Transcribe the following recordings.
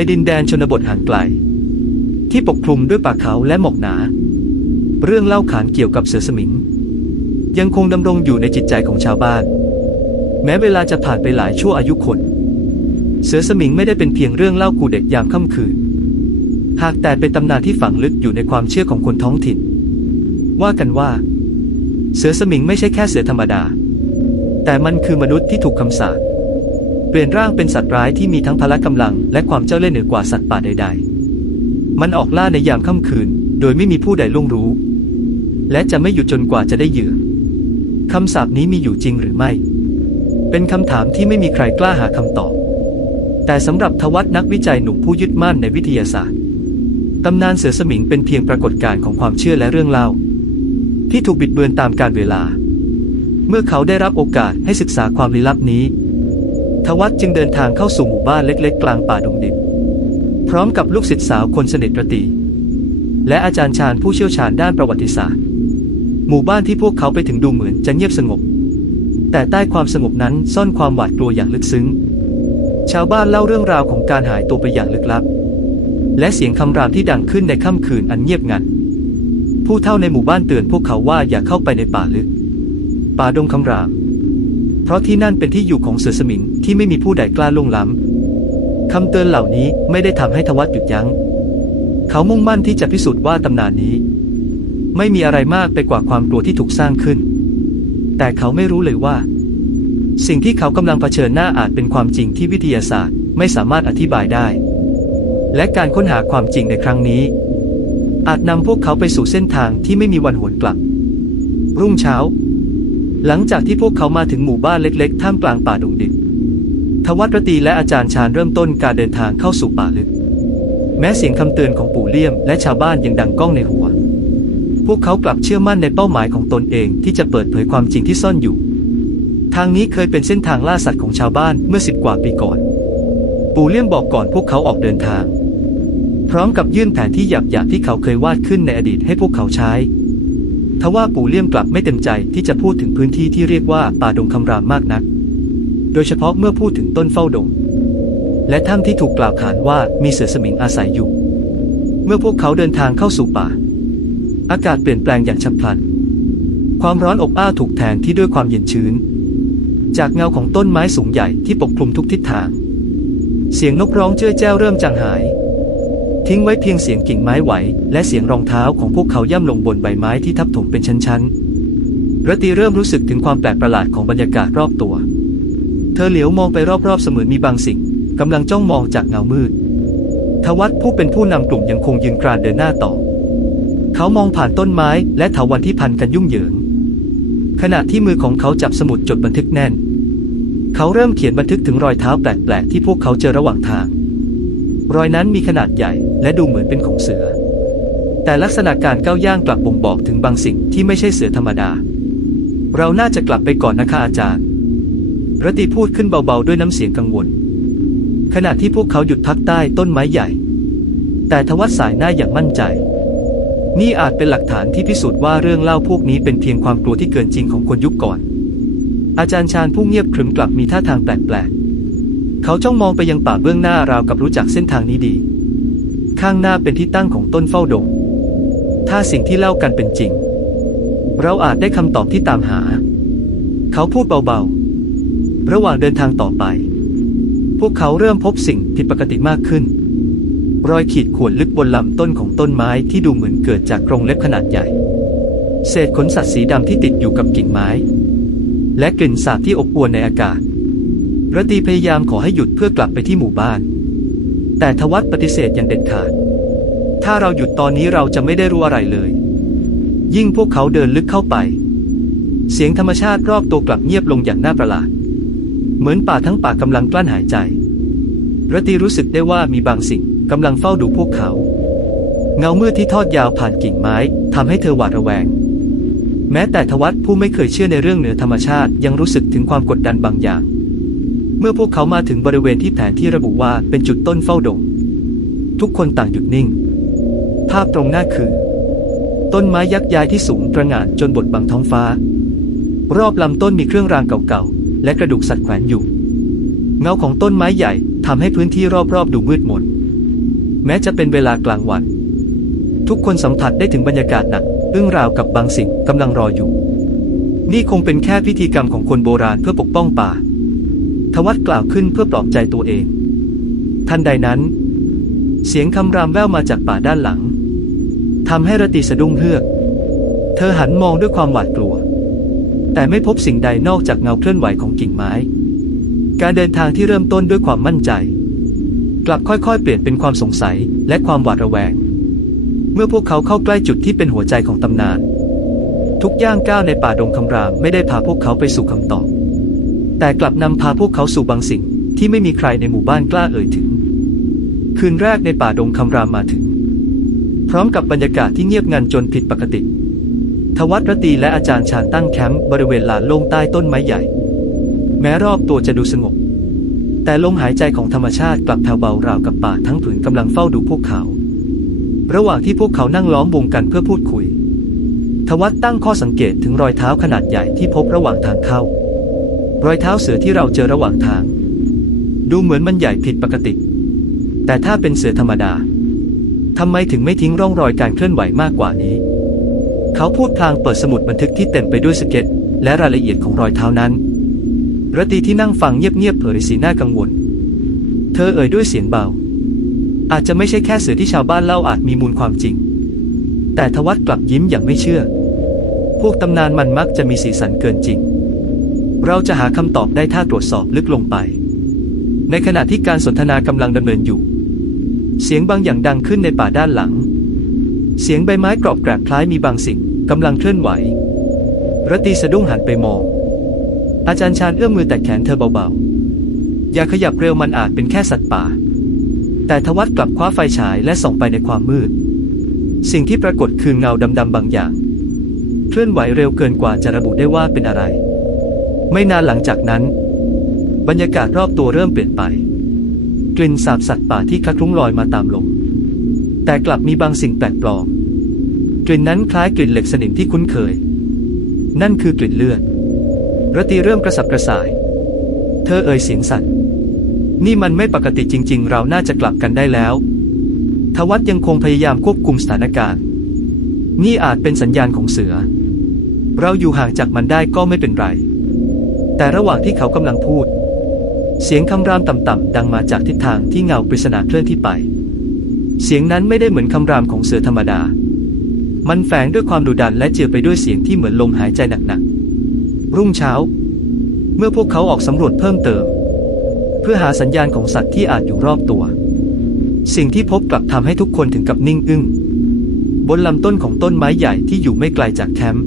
ในดินแดนชนบทห่างไกล ที่ปกคลุมด้วยป่าเขาและหมอกหนา เรื่องเล่าขานเกี่ยวกับเสือสมิง ยังคงดำรงอยู่ในจิตใจของชาวบ้าน แม้เวลาจะผ่านไปหลายชั่วอายุคน เสือสมิงไม่ได้เป็นเพียงเรื่องเล่ากูเด็กยามค่ำคืน หากแต่เป็นตำนานที่ฝังลึกอยู่ในความเชื่อของคนท้องถิ่น ว่ากันว่า เสือสมิงไม่ใช่แค่เสือธรรมดา แต่มันคือมนุษย์ที่ถูกคำสาป เปลี่ยนร่างเป็นสัตว์ร้ายที่มีทั้งพละกำลัง และความเจ้าเล่ห์เหนือกว่าสัตว์ป่าใด ๆ มันออกล่าในยามค่ำคืน โดยไม่มีผู้ใดล่วงรู้ และจะไม่หยุดจนกว่าจะได้เหยื่อคำสาปนี้มีอยู่จริงหรือไม่ เป็นคำถามที่ไม่มีใครกล้าหาคำตอบ แต่สำหรับทวัตนักวิจัยหนุ่มผู้ยึดมั่นในวิทยาศาสตร์ตำนานเสือสมิงเป็นเพียงปรากฏการณ์ของความเชื่อและเรื่องเล่า ที่ถูกบิดเบือนตามกาลเวลา เมื่อเขาได้รับโอกาสให้ศึกษาความลี้ลับนี้ ทวัตจึงเดินทางเข้าสู่หมู่บ้านเล็ก ๆ กลางป่าดงดิบ พร้อมกับลูกศิษย์สาวคนสนิทระตี และอาจารย์ชาญผู้เชี่ยวชาญด้านประวัติศาสตร์ หมู่บ้านที่พวกเขาไปถึงดูเหมือนจะเงียบสงบ แต่ใต้ความสงบนั้นซ่อนความหวาดกลัวอย่างลึกซึ้ง ชาวบ้านเล่าเรื่องราวของการหายตัวไปอย่างลึกลับ และเสียงคำรามที่ดังขึ้นในค่ำคืนอันเงียบงันผู้เฒ่าในหมู่บ้านเตือนพวกเขาว่าอย่าเข้าไปในป่าลึก ป่าดงคำราม ราะที่นั่นเป็นที่อยู่ของเสือสมิงที่ไม่มีผู้ใดกล้าล่วงล้ำคำเตือนเหล่านี้ไม่ได้ทำให้ทวัตหยุดยัง้ง เขามุ่งมั่นที่จะพิสูจน์ว่าตำนานนี้ ไม่มีอะไรมากไปกว่าความกลัวที่ถูกสร้างขึ้น แต่เขาไม่รู้เลยว่า สิ่งที่เขากำลังเผชิญหน้าอาจเป็นความจริงที่วิทยาศาสตร์ไม่สามารถอธิบายได้ และการค้นหาความจริงในครั้งนี้ อาจนำพวกเขาไปสู่เส้นทางที่ไม่มีวันหวนกลับ รุ่งเช้า หลังจากที่พวกเขามาถึงหมู่บ้านเล็กๆ ท่ามกลางป่าดงดิบ ทวัตรตีและอาจารย์ชาญเริ่มต้นการเดินทางเข้าสู่ป่าลึก แม้เสียงคำเตือนของปู่เลี่ยมและชาวบ้านยังดังก้องในหัว พวกเขากลับเชื่อมั่นในเป้าหมายของตนเองที่จะเปิดเผยความจริงที่ซ่อนอยู่ ทางนี้เคยเป็นเส้นทางล่าสัตว์ของชาวบ้านเมื่อสิบกว่าปีก่อน ปู่เลี่ยมบอกก่อนพวกเขาออกเดินทาง พร้อมกับยื่นแผนที่หยาบๆที่เขาเคยวาดขึ้นในอดีตให้พวกเขาใช้ ทว่าปู่เลี่ยมกลับไม่เต็มใจที่จะพูดถึงพื้นที่ที่เรียกว่าป่าดงคำรามมากนัก โดยเฉพาะเมื่อพูดถึงต้นเฝ้าดง และถ้ำที่ถูกกล่าวขานว่ามีเสือสมิงอาศัยอยู่ เมื่อพวกเขาเดินทางเข้าสู่ป่า อากาศเปลี่ยนแปลงอย่างฉับพลัน ความร้อนอบอ้าวถูกแทนที่ด้วยความเย็นชื้น จากเงาของต้นไม้สูงใหญ่ที่ปกคลุมทุกทิศทาง เสียงนกร้องเจ้อแจ้วเริ่มจางหาย ทิ้งไว้เพียงเสียงกิ่งไม้ไหว และเสียงรองเท้าของพวกเขาย่ำลงบนใบไม้ที่ทับถมเป็นชั้นๆรตีเริ่มรู้สึกถึงความแปลกประหลาดของบรรยากาศรอบตัว เธอเหลียวมองไปรอบๆเสมือนมีบางสิ่งกำลังจ้องมองจากเงามืด ทวัตผู้เป็นผู้นำกลุ่มยังคงยืนกรานเดินหน้าต่อ เขามองผ่านต้นไม้และเถาวันที่พันกันยุ่งเหยิง ขณะที่มือของเขาจับสมุดจดบันทึกแน่น เขาเริ่มเขียนบันทึกถึงรอยเท้าแปลกๆที่พวกเขาเจอระหว่างทาง รอยนั้นมีขนาดใหญ่ และดูเหมือนเป็นของเสือ แต่ลักษณะการก้าวย่างกลับบ่งบอกถึงบางสิ่งที่ไม่ใช่เสือธรรมดา เราน่าจะกลับไปก่อนนะคะอาจารย์รตีพูดขึ้นเบาๆด้วยน้ำเสียงกังวล ขณะที่พวกเขาหยุดพักใต้ต้นไม้ใหญ่ แต่ทวัตสายหน้าอย่างมั่นใจ นี่อาจเป็นหลักฐานที่พิสูจน์ว่าเรื่องเล่าพวกนี้เป็นเพียงความกลัวที่เกินจริงของคนยุคก่อน อาจารย์ชาญผู้เงียบขรึมกลับมีท่าทางแปลกๆ เขาจ้องมองไปยังป่าเบื้องหน้าราวกับรู้จักเส้นทางนี้ดี ข้างหน้าเป็นที่ตั้งของต้นเฝ้าดง ถ้าสิ่งที่เล่ากันเป็นจริง เราอาจได้คำตอบที่ตามหา เขาพูดเบาๆ ระหว่างเดินทางต่อไป พวกเขาเริ่มพบสิ่งผิดปกติมากขึ้น รอยขีดข่วนลึกบนลำต้นของต้นไม้ที่ดูเหมือนเกิดจากกรงเล็บขนาดใหญ่ เศษขนสัตว์สีดำที่ติดอยู่กับกิ่งไม้ และกลิ่นสาบที่อบอวลในอากาศรตีพยายามขอให้หยุดเพื่อกลับไปที่หมู่บ้าน แต่ทวัตปฏิเสธอย่างเด็ดขาด ถ้าเราหยุดตอนนี้เราจะไม่ได้รู้อะไรเลย ยิ่งพวกเขาเดินลึกเข้าไป เสียงธรรมชาติรอบตัวกลับเงียบลงอย่างน่าประหลาด เหมือนป่าทั้งป่ากำลังกลั้นหายใจรตีรู้สึกได้ว่ามีบางสิ่งกำลังเฝ้าดูพวกเขา เงามืดที่ทอดยาวผ่านกิ่งไม้ทำให้เธอหวาดระแวง แม้แต่ทวัตผู้ไม่เคยเชื่อในเรื่องเหนือธรรมชาติยังรู้สึกถึงความกดดันบางอย่าง เมื่อพวกเขามาถึงบริเวณที่แผนที่ระบุว่าเป็นจุดต้นเฝ้าดง ทุกคนต่างหยุดนิ่ง ภาพตรงหน้าคือ ต้นไม้ยักษ์ใหญ่ที่สูงตระหง่านจนบดบังท้องฟ้า รอบลำต้นมีเครื่องรางเก่าๆ และกระดูกสัตว์แขวนอยู่ เงาของต้นไม้ใหญ่ทำให้พื้นที่รอบๆ ดูมืดมน แม้จะเป็นเวลากลางวัน ทุกคนสัมผัสได้ถึงบรรยากาศหนักอึ้งราวกับบางสิ่งกำลังรออยู่ นี่คงเป็นแค่พิธีกรรมของคนโบราณเพื่อปกป้องป่า ทวัตกล่าวขึ้นเพื่อปลอบใจตัวเอง ทันใดนั้น เสียงคำรามแว่วมาจากป่าด้านหลังทำให้รตีสะดุ้งเฮือกเธอหันมองด้วยความหวาดกลัว แต่ไม่พบสิ่งใดนอกจากเงาเคลื่อนไหวของกิ่งไม้ การเดินทางที่เริ่มต้นด้วยความมั่นใจ กลับค่อยๆ เปลี่ยนเป็นความสงสัยและความหวาดระแวง เมื่อพวกเขาเข้าใกล้จุดที่เป็นหัวใจของตำนาน ทุกย่างก้าวในป่าดงคำรามไม่ได้พาพวกเขาไปสู่คำตอบ แต่กลับนำพาพวกเขาสู่บางสิ่งที่ไม่มีใครในหมู่บ้านกล้าเอ่ยถึง คืนแรกในป่าดงคำรามมาถึง พร้อมกับบรรยากาศที่เงียบงันจนผิดปกติ ทวัตรตีและอาจารย์ชาญตั้งแคมป์บริเวณลานโล่งใต้ต้นไม้ใหญ่ แม้รอบตัวจะดูสงบ แต่ลมหายใจของธรรมชาติกลับแผ่วเบาราวกับป่าทั้งผืนกำลังเฝ้าดูพวกเขา ระหว่างที่พวกเขานั่งล้อมวงกันเพื่อพูดคุย ทวัตตั้งข้อสังเกตถึงรอยเท้าขนาดใหญ่ที่พบระหว่างทางเข้า รอยเท้าเสือที่เราเจอระหว่างทาง ดูเหมือนมันใหญ่ผิดปกติ แต่ถ้าเป็นเสือธรรมดาทำไมถึงไม่ทิ้งร่องรอยการเคลื่อนไหวมากกว่านี้ เขาพูดพลางเปิดสมุดบันทึกที่เต็มไปด้วยสเก็ต และรายละเอียดของรอยเท้านั้นรตีที่นั่งฟังเงียบๆเผยสีหน้ากังวล เธอเอ่ยด้วยเสียงเบา อาจจะไม่ใช่แค่เสือที่ชาวบ้านเล่าอาจมีมูลความจริง แต่ทวัตกลับยิ้มอย่างไม่เชื่อ พวกตำนานมันมักจะมีสีสันเกินจริง เราจะหาคำตอบได้ถ้าตรวจสอบลึกลงไป ในขณะที่การสนทนากำลังดำเนินอยู่ เสียงบางอย่างดังขึ้นในป่าด้านหลัง เสียงใบไม้กรอบแกรบคล้ายมีบางสิ่งกำลังเคลื่อนไหวรตีสะดุ้งหันไปมอง อาจารย์ชาญเอื้อมมือแตะแขนเธอเบาๆ อย่าขยับเร็วมันอาจเป็นแค่สัตว์ป่า แต่ทวัตกลับคว้าไฟฉายและส่องไปในความมืด สิ่งที่ปรากฏคือเงาดำๆบางอย่าง เคลื่อนไหวเร็วเกินกว่าจะระบุได้ว่าเป็นอะไร ไม่นานหลังจากนั้น บรรยากาศรอบตัวเริ่มเปลี่ยนไป กลิ่นสาบสัตว์ป่าที่คละคลุ้งลอยมาตามลม แต่กลับมีบางสิ่งแปลกปลอม กลิ่นนั้นคล้ายกลิ่นเหล็กสนิมที่คุ้นเคย นั่นคือกลิ่นเลือดรตีเริ่มกระสับกระส่าย เธอเอ่ยเสียงสั่น นี่มันไม่ปกติจริง ๆ เราน่าจะกลับกันได้แล้ว ทวัตยังคงพยายามควบคุมสถานการณ์ นี่อาจเป็นสัญญาณของเสือ เราอยู่ห่างจากมันได้ก็ไม่เป็นไร แต่ระหว่างที่เขากำลังพูด เสียงคำรามต่ำๆดังมาจากทิศทางที่เงาปริศนาเคลื่อนที่ไป เสียงนั้นไม่ได้เหมือนคำรามของเสือธรรมดา มันแฝงด้วยความดุดันและเจือไปด้วยเสียงที่เหมือนลมหายใจหนักๆ รุ่งเช้า เมื่อพวกเขาออกสำรวจเพิ่มเติม เพื่อหาสัญญาณของสัตว์ที่อาจอยู่รอบตัว สิ่งที่พบกลับทำให้ทุกคนถึงกับนิ่งอึ้งบนลำต้นของต้นไม้ใหญ่ที่อยู่ไม่ไกลจากแคมป์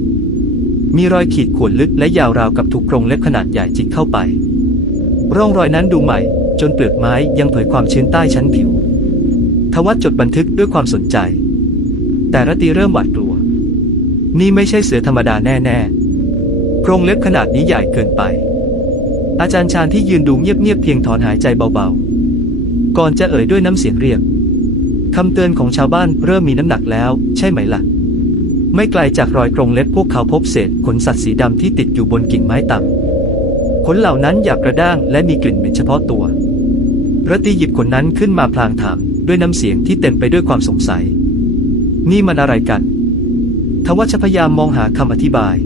มีรอยขีดข่วนลึกและยาวราวกับถูกกรงเล็บขนาดใหญ่จิกเข้าไป ร่องรอยนั้นดูใหม่ จนเปลือกไม้ยังเผยความชื้นใต้ชั้นผิว ทวัตจดบันทึกด้วยความสนใจ แต่รตีเริ่มหวาดกลัว นี่ไม่ใช่เสือธรรมดาแน่ๆกรงเล็บขนาดนี้ใหญ่เกินไป อาจารย์ชาญที่ยืนดูเงียบๆเพียงถอนหายใจเบาๆ ก่อนจะเอ่ยด้วยน้ำเสียงเรียบคำเตือนของชาวบ้านเริ่มมีน้ำหนักแล้ว ใช่ไหมล่ะ ไม่ไกลจากรอยกรงเล็บพวกเขาพบเศษขนสัตว์สีดำที่ติดอยู่บนกิ่งไม้ต่ำขนเหล่านั้นหยาบกระด้างและมีกลิ่นเหม็นเฉพาะตัวรตีหยิบขนนั้นขึ้นมาพลางถามด้วยน้ำเสียงที่เต็มไปด้วยความสงสัย นี่มันอะไรกัน ทวัชพยายามมองหาคำอธิบาย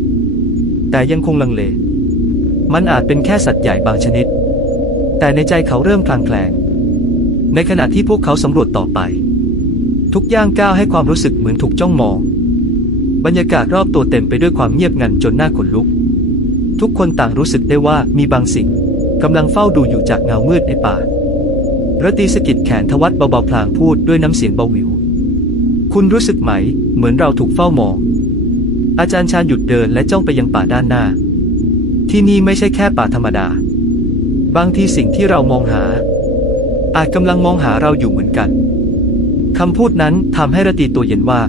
แต่ยังคงลังเล มันอาจเป็นแค่สัตว์ใหญ่บางชนิด แต่ในใจเขาเริ่มคลางแคลง ในขณะที่พวกเขาสำรวจต่อไป ทุกย่างก้าวให้ความรู้สึกเหมือนถูกจ้องมอง บรรยากาศรอบตัวเต็มไปด้วยความเงียบงันจนหน้าขนลุก ทุกคนต่างรู้สึกได้ว่ามีบางสิ่งกำลังเฝ้าดูอยู่จากเงามืดในป่ารตีสกิดแขนทวัตเบาๆพลางพูดด้วยน้ำเสียงเบาหวิว คุณรู้สึกไหม เหมือนเราถูกเฝ้ามอง อาจารย์ชาญหยุดเดินและจ้องไปยังป่าด้านหน้า ที่นี่ไม่ใช่แค่ป่าธรรมดา บางทีสิ่งที่เรามองหา อาจกำลังมองหาเราอยู่เหมือนกันคำพูดนั้นทำให้รตีตัวเย็นว่า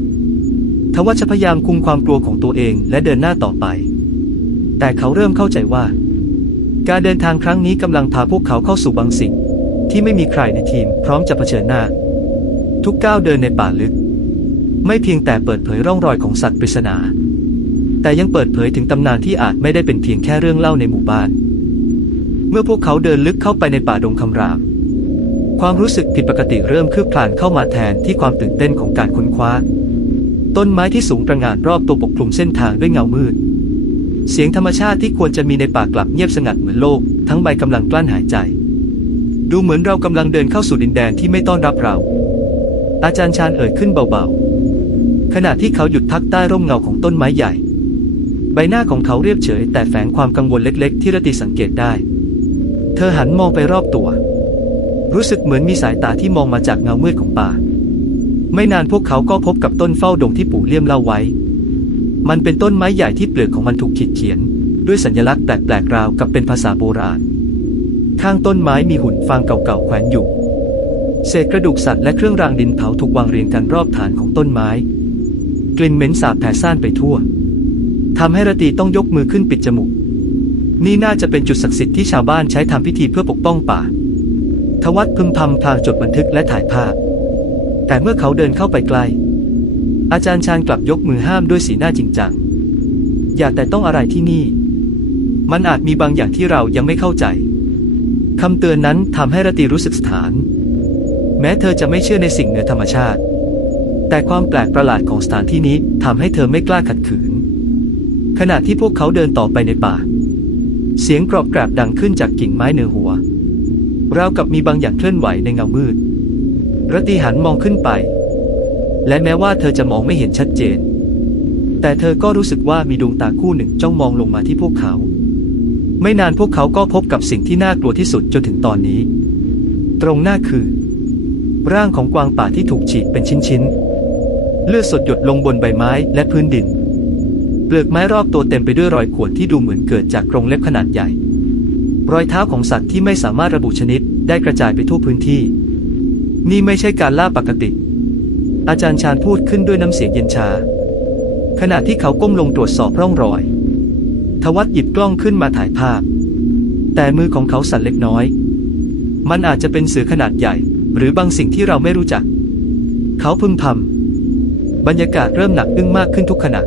ทวัชพยายามคุมความกลัวของตัวเองและเดินหน้าต่อไป แต่เขาเริ่มเข้าใจว่า การเดินทางครั้งนี้กำลังพาพวกเขาเข้าสู่บางสิ่ง ที่ไม่มีใครในทีมพร้อมจะเผชิญหน้า ทุกก้าวเดินในป่าลึก ไม่เพียงแต่เปิดเผยร่องรอยของสัตว์ปริศนา แต่ยังเปิดเผยถึงตำนานที่อาจไม่ได้เป็นเพียงแค่เรื่องเล่าในหมู่บ้าน เมื่อพวกเขาเดินลึกเข้าไปในป่าดงคำราม ความรู้สึกผิดปกติเริ่มคืบคลานเข้ามาแทนที่ความตื่นเต้นของการค้นคว้า ต้นไม้ที่สูงตระหง่านรอบตัวปกคลุมเส้นทางด้วยเงามืด เสียงธรรมชาติที่ควรจะมีในป่ากลับเงียบสงัดเหมือนโลก ทั้งใบกำลังกลั้นหายใจ ดูเหมือนเรากำลังเดินเข้าสู่ดินแดนที่ไม่ต้อนรับเรา อาจารย์ชาญเอ่ยขึ้นเบาๆ ขณะที่เขาหยุดพักใต้ร่มเงาของต้นไม้ใหญ่ ใบหน้าของเขาเรียบเฉย แต่แฝงความกังวลเล็ก ๆ ที่ระตีสังเกตได้ เธอหันมองไปรอบตัว รู้สึกเหมือนมีสายตาที่มองมาจากเงามืดของป่า ไม่นานพวกเขาก็พบกับต้นเฝ้าดงที่ปู่เลี่ยมเล่าไว้ มันเป็นต้นไม้ใหญ่ที่เปลือกของมันถูกขีดเขียน ด้วยสัญลักษณ์แปลกๆราวกับเป็นภาษาโบราณ ข้างต้นไม้มีหุ่นฟางเก่าๆแขวนอยู่ เศษกระดูกสัตว์และเครื่องรางดินเผาถูกวางเรียงกันรอบฐานของต้นไม้ กลิ่นเหม็นสาบแผ่ซ่านไปทั่วทำให้ระตีต้องยกมือขึ้นปิดจมูก นี่น่าจะเป็นจุดศักดิ์สิทธิ์ที่ชาวบ้านใช้ทำพิธีเพื่อปกป้องป่า ทวัตพึมพำพลางจดบันทึกและถ่ายภาพ แต่เมื่อเขาเดินเข้าไปใกล้ อาจารย์ชาญกลับยกมือห้ามด้วยสีหน้าจริงจัง อย่าแต่ต้องอะไรที่นี่ มันอาจมีบางอย่างที่เรายังไม่เข้าใจคำเตือนนั้นทำให้รตีรู้สึกสถาน แม้เธอจะไม่เชื่อในสิ่งเหนือธรรมชาติ แต่ความแปลกประหลาดของสถานที่นี้ทำให้เธอไม่กล้าขัดขืน ขณะที่พวกเขาเดินต่อไปในป่า เสียงกรอบกราบดังขึ้นจากกิ่งไม้เหนือหัวราวกับมีบางอย่างเคลื่อนไหวในเงามืด ระตีหันมองขึ้นไป และแม้ว่าเธอจะมองไม่เห็นชัดเจน แต่เธอก็รู้สึกว่ามีดวงตาคู่หนึ่งจ้องมองลงมาที่พวกเขา ไม่นานพวกเขาก็พบกับสิ่งที่น่ากลัวที่สุดจนถึงตอนนี้ ตรงหน้าคือ ร่างของกวางป่าที่ถูกฉีกเป็นชิ้นๆ เลือดสดหยดลงบนใบไม้และพื้นดิน เปลือกไม้รอบตัวเต็มไปด้วยรอยข่วนที่ดูเหมือนเกิดจากกรงเล็บขนาดใหญ่ รอยเท้าของสัตว์ที่ไม่สามารถระบุชนิดได้กระจายไปทั่วพื้นที่ นี่ไม่ใช่การล่าปกติ อาจารย์ชาญพูดขึ้นด้วยน้ำเสียงเย็นชา ขณะที่เขาก้มลงตรวจสอบร่องรอย ทวัตหยิบกล้องขึ้นมาถ่ายภาพ แต่มือของเขาสั่นเล็กน้อย มันอาจจะเป็นเสือขนาดใหญ่ หรือบางสิ่งที่เราไม่รู้จัก เขาพึมพำบรรยากาศเริ่มหนักอึ้งมากขึ้นทุกขณะ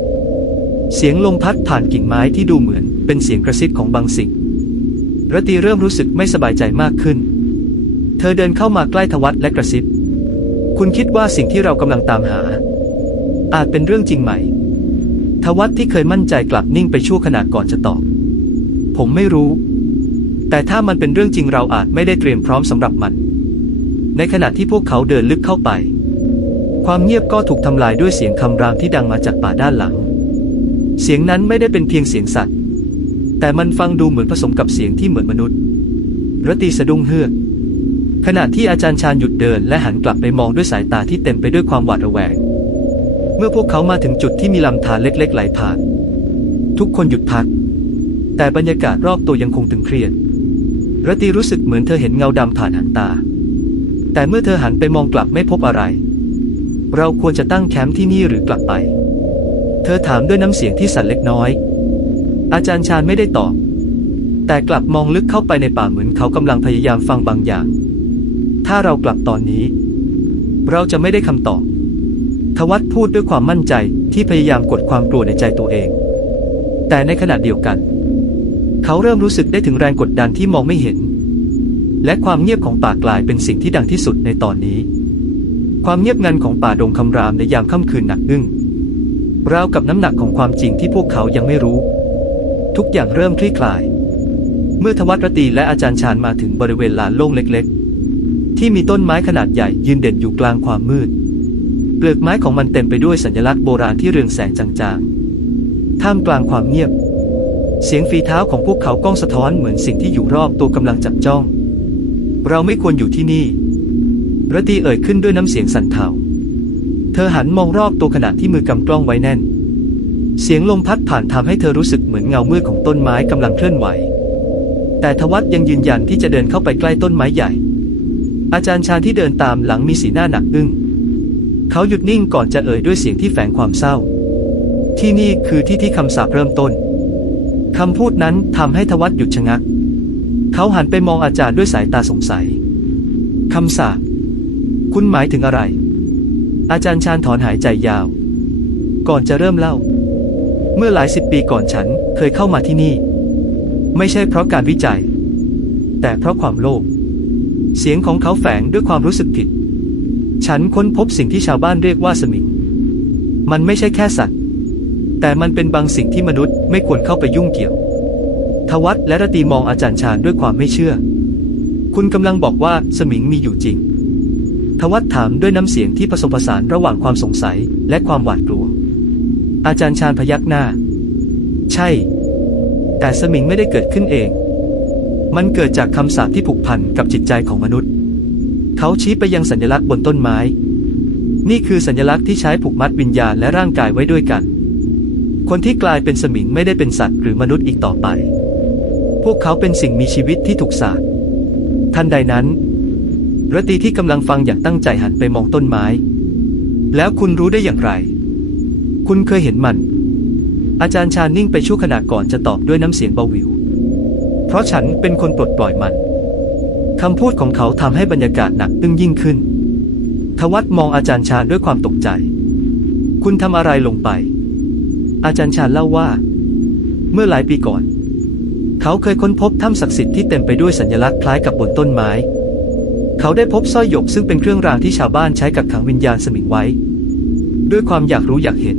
เสียงลมพัดผ่านกิ่งไม้ที่ดูเหมือน เป็นเสียงกระซิบของบางสิ่งรตีเริ่มรู้สึกไม่สบายใจมากขึ้น เธอเดินเข้ามาใกล้ทวัตและกระซิบ คุณคิดว่าสิ่งที่เรากำลังตามหา อาจเป็นเรื่องจริงไหม ทวัตที่เคยมั่นใจกลับนิ่งไปชั่วขณะก่อนจะตอบ ผมไม่รู้ แต่ถ้ามันเป็นเรื่องจริงเราอาจไม่ได้เตรียมพร้อมสำหรับมัน ในขณะที่พวกเขาเดินลึกเข้าไป ความเงียบก็ถูกทำลายด้วยเสียงคำรามที่ดังมาจากป่าด้านหลัง เสียงนั้นไม่ได้เป็นเพียงเสียงสัตว์ แต่มันฟังดูเหมือนผสมกับเสียงที่เหมือนมนุษย์รตีสะดุ้งเฮือก ขณะที่อาจารย์ชาญหยุดเดินและหันกลับไปมองด้วยสายตาที่เต็มไปด้วยความหวาดระแวง เมื่อพวกเขามาถึงจุดที่มีลำธารเล็กๆไหลผ่าน ทุกคนหยุดพัก แต่บรรยากาศรอบตัวยังคงตึงเครียดรตีรู้สึกเหมือนเธอเห็นเงาดำผ่านหางตา แต่เมื่อเธอหันไปมองกลับไม่พบอะไร เราควรจะตั้งแคมป์ที่นี่หรือกลับไป เธอถามด้วยน้ำเสียงที่สั่นเล็กน้อย อาจารย์ชาญไม่ได้ตอบ แต่กลับมองลึกเข้าไปในป่าเหมือนเขากำลังพยายามฟังบางอย่าง ถ้าเรากลับตอนนี้ เราจะไม่ได้คำตอบ ทวัตพูดด้วยความมั่นใจที่พยายามกดความกลัวในใจตัวเอง แต่ในขณะเดียวกัน เขาเริ่มรู้สึกได้ถึงแรงกดดันที่มองไม่เห็น และความเงียบของป่ากลายเป็นสิ่งที่ดังที่สุดในตอนนี้ ความเงียบงันของป่าดงคำรามในยามค่ำคืนหนักอึ้งราวกับน้ำหนักของความจริงที่พวกเขายังไม่รู้ ทุกอย่างเริ่มคลี่คลาย เมื่อทวัตรตีและอาจารย์ชาญมาถึงบริเวณลานโล่งเล็ก ๆ ที่มีต้นไม้ขนาดใหญ่ยืนเด่นอยู่กลางความมืด เปลือกไม้ของมันเต็มไปด้วยสัญลักษณ์โบราณที่เรืองแสงจางๆ ท่ามกลางความเงียบ เสียงฝีเท้าของพวกเขาก้องสะท้อนเหมือนสิ่งที่อยู่รอบตัวกำลังจับจ้อง เราไม่ควรอยู่ที่นี่รตีเอ่ยขึ้นด้วยน้ำเสียงสั่นเทาเธอหันมองรอบตัวขณะที่มือกำกล้องไว้แน่น เสียงลมพัดผ่านทำให้เธอรู้สึกเหมือนเงามืดของต้นไม้กำลังเคลื่อนไหว แต่ทวัตยังยืนยันที่จะเดินเข้าไปใกล้ต้นไม้ใหญ่ อาจารย์ชาญที่เดินตามหลังมีสีหน้าหนักอึ้ง เขาหยุดนิ่งก่อนจะเอ่ยด้วยเสียงที่แฝงความเศร้า ที่นี่คือที่ที่คำสาปเริ่มต้น คำพูดนั้นทำให้ทวัตหยุดชะงัก เขาหันไปมองอาจารย์ด้วยสายตาสงสัย คำสาป คุณหมายถึงอะไร อาจารย์ชาญถอนหายใจยาว ก่อนจะเริ่มเล่า เมื่อหลายสิบปีก่อนฉันเคยเข้ามาที่นี่ ไม่ใช่เพราะการวิจัย แต่เพราะความโลภ เสียงของเขาแฝงด้วยความรู้สึกผิด ฉันค้นพบสิ่งที่ชาวบ้านเรียกว่าสมิง มันไม่ใช่แค่สัตว์ แต่มันเป็นบางสิ่งที่มนุษย์ไม่ควรเข้าไปยุ่งเกี่ยว ทวัตและรตีมองอาจารย์ชาญด้วยความไม่เชื่อ คุณกำลังบอกว่าสมิงมีอยู่จริง ทวัตถามด้วยน้ำเสียงที่ผสมผสานระหว่างความสงสัยและความหวาดกลัว อาจารย์ชาญพยักหน้า ใช่ แต่สมิงไม่ได้เกิดขึ้นเอง มันเกิดจากคำสาปที่ผูกพันกับจิตใจของมนุษย์ เขาชี้ไปยังสัญลักษณ์บนต้นไม้ นี่คือสัญลักษณ์ที่ใช้ผูกมัดวิญญาณและร่างกายไว้ด้วยกัน คนที่กลายเป็นสมิงไม่ได้เป็นสัตว์หรือมนุษย์อีกต่อไป พวกเขาเป็นสิ่งมีชีวิตที่ถูกสาปทันใดนั้นรตีที่กำลังฟังอย่างตั้งใจหันไปมองต้นไม้ แล้วคุณรู้ได้อย่างไร คุณเคยเห็นมัน อาจารย์ชานิ่งไปชั่วขณะก่อนจะตอบด้วยน้ำเสียงเบาหวิว เพราะฉันเป็นคนปลดปล่อยมันคำพูดของเขาทำให้บรรยากาศหนักตึงยิ่งขึ้น ทวัตมองอาจารย์ชาญด้วยความตกใจ คุณทำอะไรลงไป อาจารย์ชาญเล่าว่า เมื่อหลายปีก่อน เขาเคยค้นพบถ้ำศักดิ์สิทธิ์ที่เต็มไปด้วยสัญลักษณ์คล้ายกับบนต้นไม้ เขาได้พบสร้อยหยกซึ่งเป็นเครื่องรางที่ชาวบ้านใช้กักขังวิญญาณสมิงไว้ ด้วยความอยากรู้อยากเห็น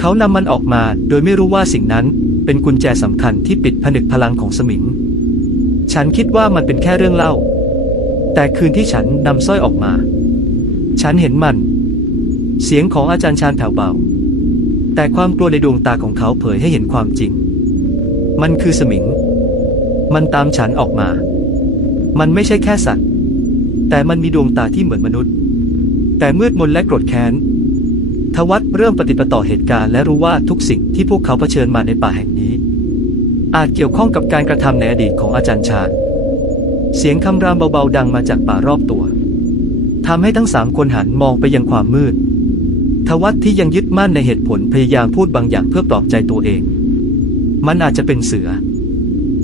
เขานำมันออกมาโดยไม่รู้ว่าสิ่งนั้น เป็นกุญแจสำคัญที่ปิดผนึกพลังของสมิง ฉันคิดว่ามันเป็นแค่เรื่องเล่า แต่คืนที่ฉันนำสร้อยออกมา ฉันเห็นมัน เสียงของอาจารย์ชาญแผ่วเบา แต่ความกลัวในดวงตาของเขาเผยให้เห็นความจริง มันคือสมิง มันตามฉันออกมา มันไม่ใช่แค่สัตว์ แต่มันมีดวงตาที่เหมือนมนุษย์ แต่มืดมนและโกรธแค้น ทวัตเริ่มปฏิปต่อเหตุการณ์และรู้ว่าทุกสิ่งที่พวกเขาเผชิญมาในป่าแห่งนี้ อาจเกี่ยวข้องกับการกระทำในอดีตของอาจารย์ชาญเสียงคำรามเบาๆดังมาจากป่ารอบตัวทำให้ทั้งสามคนหันมองไปยังความมืด ทวัตที่ยังยึดมั่นในเหตุผลพยายามพูดบางอย่างเพื่อปลอบใจตัวเอง มันอาจจะเป็นเสือ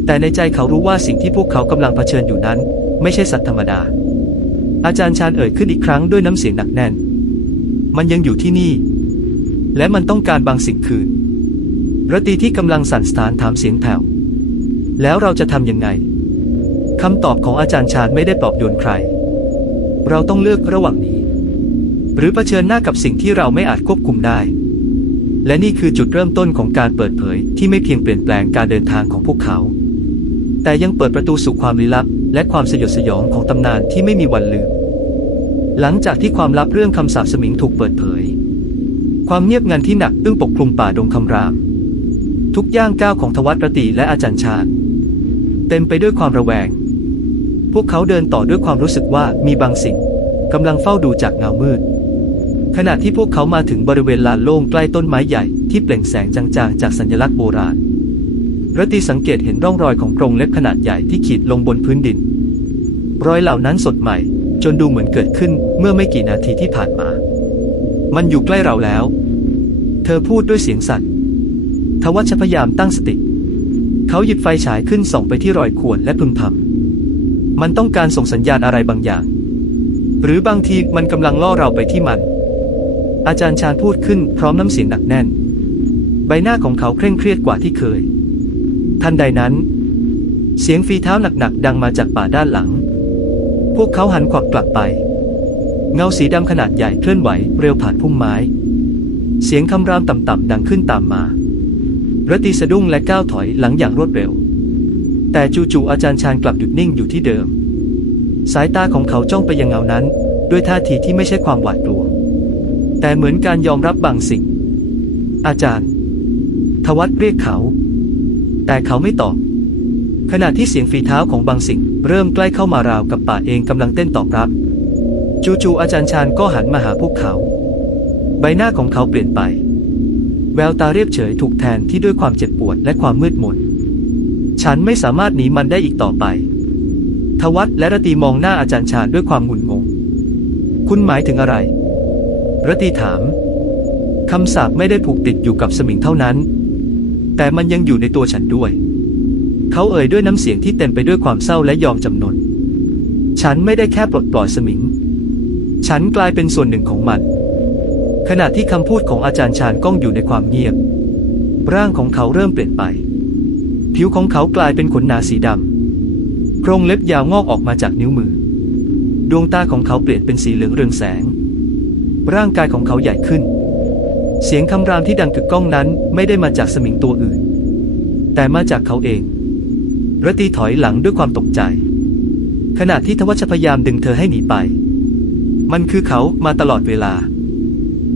แต่ในใจเขารู้ว่าสิ่งที่พวกเขากำลังเผชิญอยู่นั้น ไม่ใช่สัตว์ธรรมดา อาจารย์ชาญเอ่ยขึ้นอีกครั้งด้วยน้ำเสียงหนักแน่น มันยังอยู่ที่นี่ และมันต้องการบางสิ่งคืนรตีที่กำลังสั่นสถานถามเสียงแผ่ว แล้วเราจะทำยังไงคำตอบของอาจารย์ชาญไม่ได้ปลอบโยนใคร เราต้องเลือกระหว่างนี้ หรือเผชิญหน้ากับสิ่งที่เราไม่อาจควบคุมได้ และนี่คือจุดเริ่มต้นของการเปิดเผยที่ไม่เพียงเปลี่ยนแปลงการเดินทางของพวกเขา แต่ยังเปิดประตูสู่ความลี้ลับ และความสยดสยองของตำนานที่ไม่มีวันลืม หลังจากที่ความลับเรื่องคำสาปสมิงถูกเปิดเผย ความเงียบงันที่หนักอึ้งปกคลุมป่าดงคำราม ทุกย่างก้าวของทวัตรตีและอาจารย์ชาญเต็มไปด้วยความระแวง พวกเขาเดินต่อด้วยความรู้สึกว่ามีบางสิ่งกำลังเฝ้าดูจากเงามืด ขณะที่พวกเขามาถึงบริเวณลานโล่งใกล้ต้นไม้ใหญ่ที่เปล่งแสงจางๆ จากสัญลักษณ์โบราณรตีสังเกตเห็นร่องรอยของกรงเล็บขนาดใหญ่ที่ขีดลงบนพื้นดิน รอยเหล่านั้นสดใหม่ จนดูเหมือนเกิดขึ้นเมื่อไม่กี่นาทีที่ผ่านมา มันอยู่ใกล้เราแล้ว เธอพูดด้วยเสียงสั่นทวัชพยายามตั้งสติ เขาหยิบไฟฉายขึ้นส่องไปที่รอยข่วนและพึมพำมันต้องการส่งสัญญาณอะไรบางอย่าง หรือบางทีมันกำลังล่อเราไปที่มัน อาจารย์ชาญพูดขึ้นพร้อมน้ำเสียงหนักแน่น ใบหน้าของเขาเคร่งเครียดกว่าที่เคย ทันใดนั้น เสียงฝีเท้าหนักๆดังมาจากป่าด้านหลัง วกเขาหันขวับกลับไป เงาสีดำขนาดใหญ่เคลื่อนไหวเร็วผ่านพุ่มไม้ เสียงคำรามต่ำๆดังขึ้นตามมารตีสะดุ้งและก้าวถอยหลังอย่างรวดเร็ว แต่จู่ๆอาจารย์ชาญกลับหยุดนิ่งอยู่ที่เดิม สายตาของเขาจ้องไปยังเงานั้น ด้วยท่าทีที่ไม่ใช่ความหวาดกลัว แต่เหมือนการยอมรับบางสิ่ง อาจารย์ ทวัตเรียกเขา แต่เขาไม่ตอบขณะที่เสียงฝีเท้าของบางสิ่ง เริ่มใกล้เข้ามาราวกับป่าเองกำลังเต้นตอบรับ จู่ๆอาจารย์ชาญก็หันมาหาพวกเขา ใบหน้าของเขาเปลี่ยนไป แววตาเรียบเฉยถูกแทนที่ด้วยความเจ็บปวดและความมืดมนฉันไม่สามารถหนีมันได้อีกต่อไป ทวัตและรตีมองหน้าอาจารย์ชาญด้วยความงุนงง คุณหมายถึงอะไร รตีถาม คำสาปไม่ได้ผูกติดอยู่กับสมิงเท่านั้น แต่มันยังอยู่ในตัวฉันด้วย เขาเอ่ยด้วยน้ำเสียงที่เต็มไปด้วยความเศร้าและยอมจำนน ฉันไม่ได้แค่ปลดปล่อยสมิง ฉันกลายเป็นส่วนหนึ่งของมัน ขณะที่คำพูดของอาจารย์ชาญก้องอยู่ในความเงียบ ร่างของเขาเริ่มเปลี่ยนไป ผิวของเขากลายเป็นขนหนาสีดำโครงเล็บยาวงอกออกมาจากนิ้วมือ ดวงตาของเขาเปลี่ยนเป็นสีเหลืองเรืองแสง ร่างกายของเขาใหญ่ขึ้น เสียงคำรามที่ดังกึกก้องนั้นไม่ได้มาจากสมิงตัวอื่น แต่มาจากเขาเอง ระตีถอยหลังด้วยความตกใจ ขณะที่ทวัชพยายามดึงเธอให้หนีไป มันคือเขามาตลอดเวลา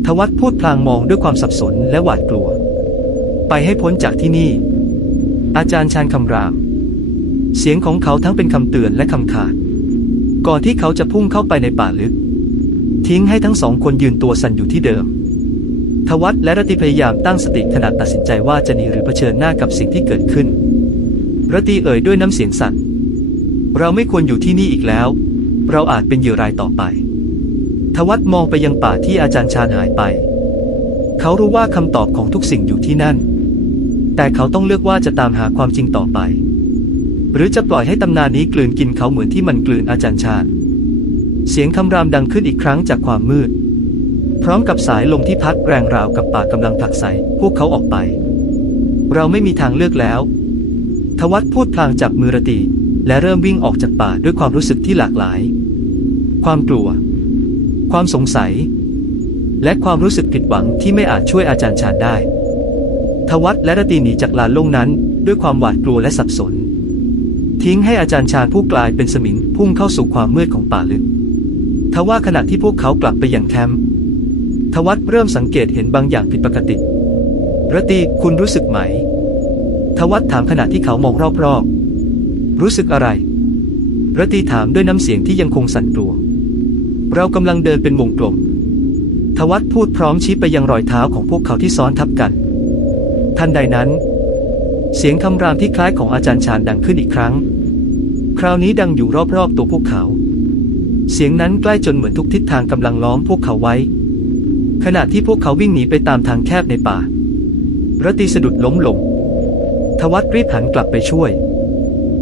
ทวัตพูดพลางมองด้วยความสับสนและหวาดกลัว ไปให้พ้นจากที่นี่ อาจารย์ชานคำราม เสียงของเขาทั้งเป็นคำเตือนและคำขาด ก่อนที่เขาจะพุ่งเข้าไปในป่าลึก ทิ้งให้ทั้งสองคนยืนตัวสั่นอยู่ที่เดิมทวัตและรติพยายามตั้งสติขณะตัดสินใจว่าจะหนีหรือเผชิญหน้ากับสิ่งที่เกิดขึ้น รตีเอ่ยด้วยน้ำเสียงสั่น เราไม่ควรอยู่ที่นี่อีกแล้ว เราอาจเป็นเหยื่อรายต่อไป ทวัตมองไปยังป่าที่อาจารย์ชาญหายไป เขารู้ว่าคำตอบของทุกสิ่งอยู่ที่นั่น แต่เขาต้องเลือกว่าจะตามหาความจริงต่อไป หรือจะปล่อยให้ตำนานนี้กลืนกินเขาเหมือนที่มันกลืนอาจารย์ชาญ เสียงคำรามดังขึ้นอีกครั้งจากความมืด พร้อมกับสายลมที่พัดแรงราวกับป่ากำลังผลักใส่พวกเขาออกไป เราไม่มีทางเลือกแล้ว ทวัตพูดพลางจากมือรตี และเริ่มวิ่งออกจากป่าด้วยความรู้สึกที่หลากหลาย ความกลัว ความสงสัย และความรู้สึกผิดหวังที่ไม่อาจช่วยอาจารย์ชาญได้ ทวัตและรตีหนีจากลานโล่งนั้น ด้วยความหวาดกลัวและสับสน ทิ้งให้อาจารย์ชาญผู้กลายเป็นสมิงพุ่งเข้าสู่ความมืดของป่าลึกทว่าขณะที่พวกเขากลับไปยังแคมป์ทวัตเริ่มสังเกตเห็นบางอย่างผิดปกติรตีคุณรู้สึกไหม ทวัตถามขณะที่เขามองรอบๆ รู้สึกอะไรรตีถามด้วยน้ำเสียงที่ยังคงสั่นกลัว เรากำลังเดินเป็นวงกลม ทวัตพูดพร้อมชี้ไปยังรอยเท้าของพวกเขาที่ซ้อนทับกัน ทันใดนั้น เสียงคำรามที่คล้ายของอาจารย์ชาญดังขึ้นอีกครั้ง คราวนี้ดังอยู่รอบๆตัวพวกเขา เสียงนั้นใกล้จนเหมือนทุกทิศทางกำลังล้อมพวกเขาไว้ ขณะที่พวกเขาวิ่งหนีไปตามทางแคบในป่ารตีสะดุดล้มลง ทวัตรีบหันกลับไปช่วย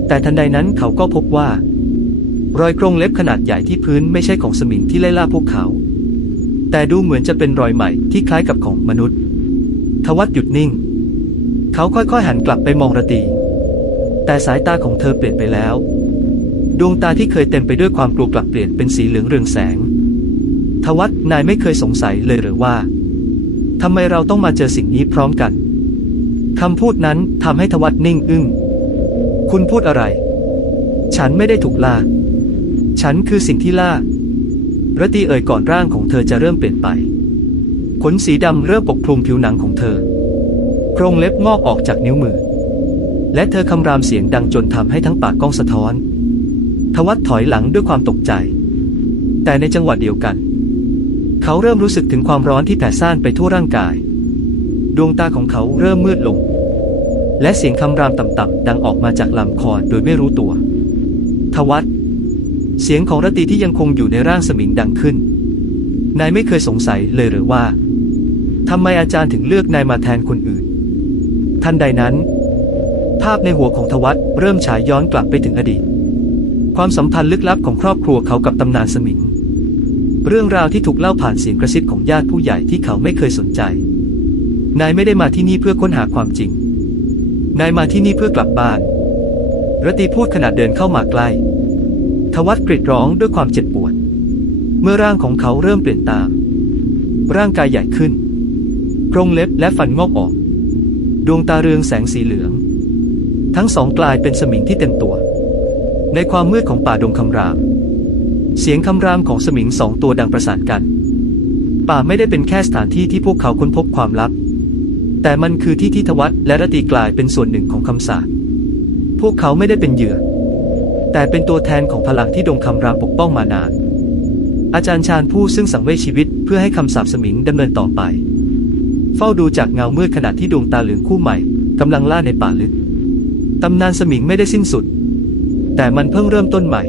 แต่ทันใดนั้นเขาก็พบว่า รอยกรงเล็บขนาดใหญ่ที่พื้นไม่ใช่ของสมิงที่ไล่ล่าพวกเขา แต่ดูเหมือนจะเป็นรอยใหม่ที่คล้ายกับของมนุษย์ ทวัตหยุดนิ่ง เขาค่อยๆหันกลับไปมองระตี แต่สายตาของเธอเปลี่ยนไปแล้ว ดวงตาที่เคยเต็มไปด้วยความกลัวกลับเปลี่ยนเป็นสีเหลืองเรืองแสง ทวัตนายไม่เคยสงสัยเลยหรือว่าทำไมเราต้องมาเจอสิ่งนี้พร้อมกัน คำพูดนั้นทำให้ทวัตนิ่งอึ้ง คุณพูดอะไร ฉันไม่ได้ถูกล่า ฉันคือสิ่งที่ล่ารตีเอ่ยก่อนร่างของเธอจะเริ่มเปลี่ยนไป ขนสีดำเริ่มปกคลุมผิวหนังของเธอ โครงเล็บงอกออกจากนิ้วมือ และเธอคำรามเสียงดังจนทำให้ทั้งปากก้องสะท้อน ทวัตถอยหลังด้วยความตกใจ แต่ในจังหวะเดียวกัน เขาเริ่มรู้สึกถึงความร้อนที่แผ่ซ่านไปทั่วร่างกาย ดวงตาของเขาเริ่มมืดลง และเสียงคำรามต่ำๆดังออกมาจากลำคอโดยไม่รู้ตัว ทวัตเสียงของรตีที่ยังคงอยู่ในร่างสมิงดังขึ้น นายไม่เคยสงสัยเลยหรือว่าทำไมอาจารย์ถึงเลือกนายมาแทนคนอื่น ทันใดนั้น ภาพในหัวของทวัตเริ่มฉายย้อนกลับไปถึงอดีต ความสัมพันธ์ลึกลับของครอบครัวเขากับตำนานสมิง เรื่องราวที่ถูกเล่าผ่านเสียงกระซิบของญาติผู้ใหญ่ที่เขาไม่เคยสนใจ นายไม่ได้มาที่นี่เพื่อค้นหาความจริง นายมาที่นี่เพื่อกลับบ้าน รตีพูดขณะเดินเข้ามาใกล้ ทวัตกรีดร้องด้วยความเจ็บปวด เมื่อร่างของเขาเริ่มเปลี่ยนตาม ร่างกายใหญ่ขึ้นโครงเล็บและฟันงอกออก ดวงตาเรืองแสงสีเหลือง ทั้งสองกลายเป็นสมิงที่เต็มตัว ในความมืดของป่าดงคำราม เสียงคำรามของสมิงสองตัวดังประสานกัน ป่าไม่ได้เป็นแค่สถานที่ที่พวกเขาค้นพบความลับ แต่มันคือที่ที่ทวัตและรตีกลายเป็นส่วนหนึ่งของคำสาปพวกเขาไม่ได้เป็นเหยื่อ แต่เป็นตัวแทนของพลังที่ดงคำรามปกป้องมานาน อาจารย์ชาญผู้ซึ่งสังเวยชีวิตเพื่อให้คำสาปสมิงดำเนินต่อไป เฝ้าดูจากเงาเมืดขณะที่ดวงตาเหลืองคู่ใหม่กำลังล่าในป่าลึกตำนานสมิงไม่ได้สิ้นสุด แต่มันเพิ่งเริ่มต้นใหม่